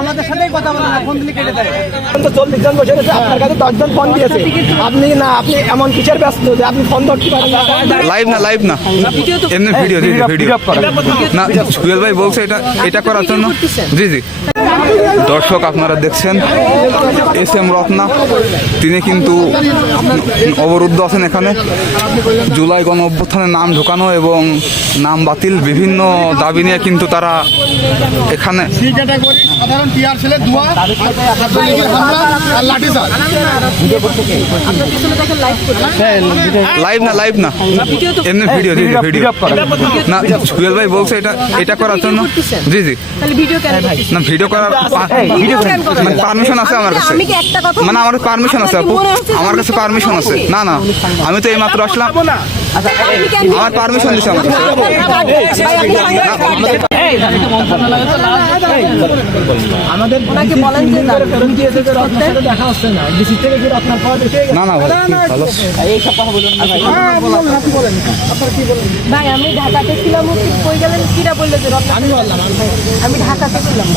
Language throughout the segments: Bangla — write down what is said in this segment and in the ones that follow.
আমাদের সাথেই কথা বলেন, ফোন দিলে কেটে দেয়। 40 জন বসে রয়েছে, আপনার কাছে 10 জন ফোন দিয়েছে, আপনি এমন কিসের ব্যস্ত যে আপনি ফোন ধরতে পারেন না? লাইভ না এমনি ভিডিও না, জুয়েল ভাই বলছে এটা করার জন্য। জি দর্শক, আপনারা দেখছেন SM রত্না, তিনি কিন্তু অবরুদ্ধ আছেন এখানে। জুলাই গণ অভ্যুত্থানে নাম ঢোকানো এবং নাম বাতিল বিভিন্ন দাবি নিয়ে কিন্তু তারা এখানে লাইভ না এমনি ভিডিও না, জুয়েল ভাই বলছে এটা করার জন্য। জি না, ভিডিও করার পারমিশন আছে আমার কাছে, মানে আমার পারমিশন আছে আপু, আমার কাছে পারমিশন আছে। না আমি তো এইমাত্র আসলাম, আমার পারমিশন দিচ্ছে আমার কাছে। না ভাই আমি ঢাকাতে ছিলাম, কই গেলেন কিরা বললো যে আমি ঢাকাতে ছিলাম।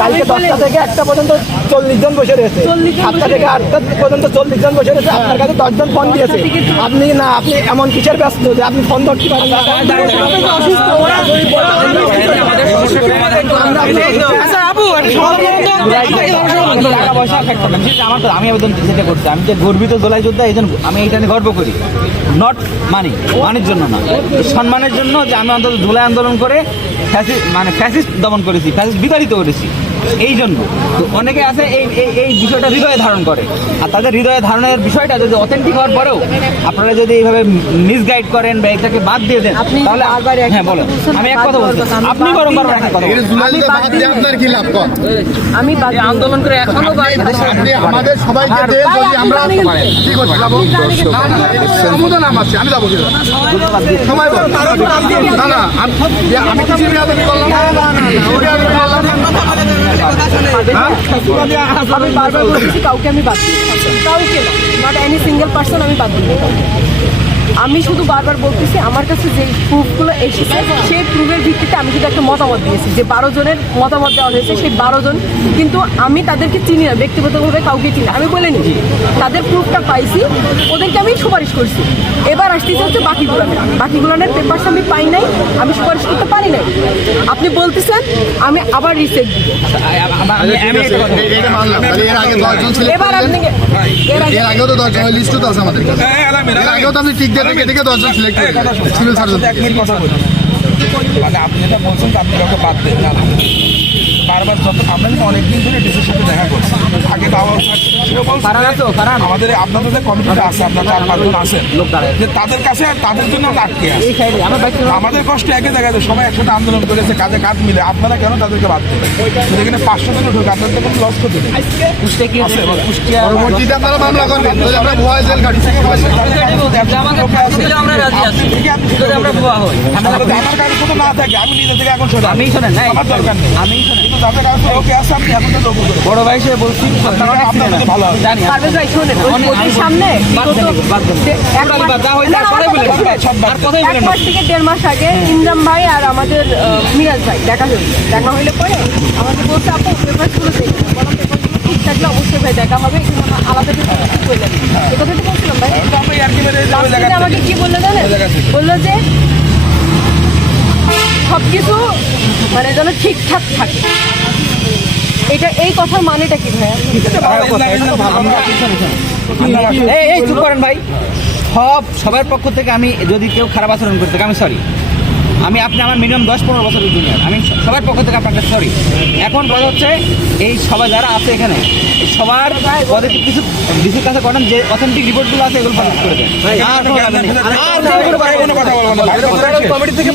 কালকে 10টা থেকে 1টা পর্যন্ত 40 জন বসে রয়েছে, 7টা থেকে 8টা পর্যন্ত 40 জন বসে রয়েছে, আপনার কাছে 10 জন ফোন দিয়েছে, আপনি এমন কিসের ব্যস্ত যে আপনি ফোন ধরতে পারেন না? আমি আবেদন যেটা করছি, আমি যে গর্বিত জোলাই যোদ্ধা, এই জন্য আমি এইটা নিয়ে গর্ব করি। নট মানির জন্য না, সম্মানের জন্য, যে আমি অন্তত জুলাই আন্দোলন করে ফ্যাসিস্ট দমন করেছি, ফ্যাসিস্ট বিতাড়িত করেছি। এই জন্য তো অনেকে আছে এই বিষয়টা হৃদয়ে ধারণ করে, আর তাদের হৃদয়ে ধারণের বিষয়টা যদি অথেন্টিক হওয়ার পরেও আপনারা যদি এইভাবে মিসগাইড করেন বা এটাকে বাদ দিয়ে দেন, তাহলে হ্যাঁ বলেন। আমি এক কথা বলছি, আপনি বারবার একটা কথা আমি আন্দোলন করে এখনো আমাদের সবাইকে আমরা আমি যাবো সময় না আমি কাউকে আমি বাদ দিই, কাউকে না, নট এনি সিঙ্গেল পার্সন আমি বাদ দিই। আমি শুধু বারবার বলতেছি, আমার কাছে যে প্রুফগুলো এসেছে সেই প্রুফের ভিত্তিতে আমি কিন্তু একটা মতামত দিয়েছি, যে 12 জনের মতামত দেওয়া হয়েছে, সেই 12 জন কিন্তু আমি তাদেরকে চিনি না, ব্যক্তিগতভাবে কাউকে চিনি, আমি বলে নিই তাদের প্রুফটা পাইছি, ওদেরকে আমি সুপারিশ করছি। এবার আসতেছে হচ্ছে বাকিগুলোনের পেপারস আমি পাই নাই, আমি সুপারিশ করতে পারি নাই। আপনি বলতেছেন আমি আবার রিসেট দিব। এবার আপনি এর আগেও তো 10 জন লিস্টও তো আছে আমাদের কাছে, এর আগেও তো আপনি ঠিক দেখে 10 জন সিলেক্ট করে সিভিল সার্জন। মানে আপনি যেটা বলছেন আপনি কাউকে বাদ দেন না, বারবার যত আমরা কিন্তু অনেকদিন ধরে ডিসির সাথে দেখা করছি। আগে আমাদের আপনাদের যে কমিটিটা আছে, আপনার 4-5 জন আছেন, যে তাদের কাছে তাদের জন্য আমরা আটকে আছি। আমাদের কষ্ট একই জায়গায়, সবাই একসাথে আন্দোলন করেছে, কাজে কাজ মিলে, আপনারা কেন তাদেরকে বাদ দেবেন? এখানে 500 জন ঢুকে আপনাদের তো কোনো লস করতে নেই। পরবর্তীতে আপনারা মামলা করবেন, আমরা ভুয়া জেল কাটি। আমার কাছে শুধু না থাকে, আমি নিজে থেকে এখন শোনেন, আমার দরকার নেই, কিন্তু যাদের কাছে ওকে আছে আপনি এখন তো বড় ভাই হিসেবে বলছি, আপনাদের ভালো হবে। পারভেজ ভাই শোনেন, ওই সামনে এক মাস থেকে 1.5 মাস আগে ইমরান ভাই আর আমাদের মিরাজ ভাই দেখা হইলে পরে আমাদের বলছে আপু পেপারসগুলো দেখি, বলো পেপারসগুলো ঠিক থাকলে অবশ্যই ভাই দেখা হবে, এখানে আমরা আলাদা করে যাবে। এই কথাটা বলছিলাম ভাই। আমাকে কি বললো জানেন, বললো যে সবকিছু মানে যেন ঠিকঠাক থাকে। এই কথার মানেটা কি ভাইয়া? এই চুপ করেন ভাই। সবার পক্ষ থেকে আমি যদি কেউ খারাপ আচরণ করতে আমি সরি। আপনি আমার মিনিমাম 10-15 বছরের জুনিয়র, আমি সবার পক্ষ থেকে আপনাকে সরি। এখন কথা হচ্ছে এই সবাই যারা আছে এখানে সবার পজিটিভ কিছু ডিসির কাছে করেন, যে অথেন্টিক রিপোর্টগুলো আছে এগুলো পাবলিশ করে দেন। কমিটি থেকে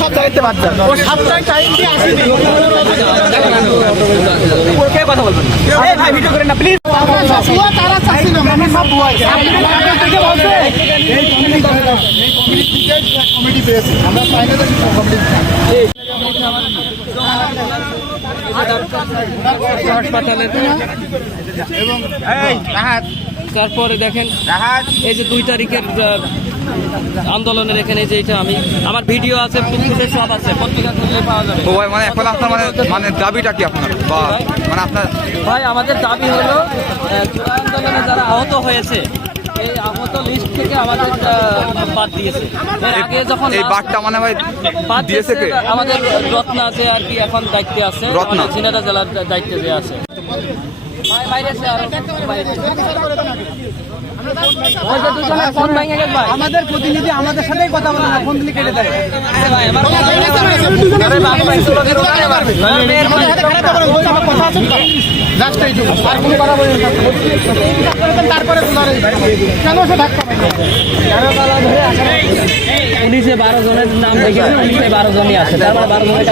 সব দায়িত্বে বাচ্চা ও 7টায় টাইম দিয়ে আসেনি, কে কথা বলবেন? এই ভাই ভিডিও করেন না প্লিজ। তারা চাচ্ছি না, আমি সব ভয় কমিটি পেয়েছি আমরা ফাইনালে কমিটি হাসপাতালের তারপরে দেখেন এই যে 2 তারিখের আন্দোলনের এখানে যে এটা আমি আমার ভিডিও আছে ফুটফুটে সব আছে পত্রিকা খুললে পাওয়া যাবে। তো ভাই মানে এখন আপনার মানে দাবিটা কি আপনার বা মানে আপনার ভাই আমাদের দাবি হলো জুলাই আন্দোলনে যারা আহত হয়েছে এই আহত লিস্ট থেকে আমাদের বাদ দিয়েছে। এর আগে যখন এই বাঘটা মানে ভাই বাদ দিয়েছে কে? আমাদের রত্না আছে আর কি এখন দায়িত্বে আছে, রত্না? ঝিনাইদহ জেলার দায়িত্বে যে আছে। বাইরে আছে আরো বাইরে। ওই যে দুজনের ফোন ভেঙে গেছে ভাই। আমাদের প্রতিনিধি আমাদের সাথেই কথা বলে না, ফোন দিলে কেটে দেয়। ভাই আমার তারপরে কেন সে ধাক্কা মারে? 19-12 জনের নাম দেখেছেন, 19-12 জনই আছে, তার মানে 12 জনের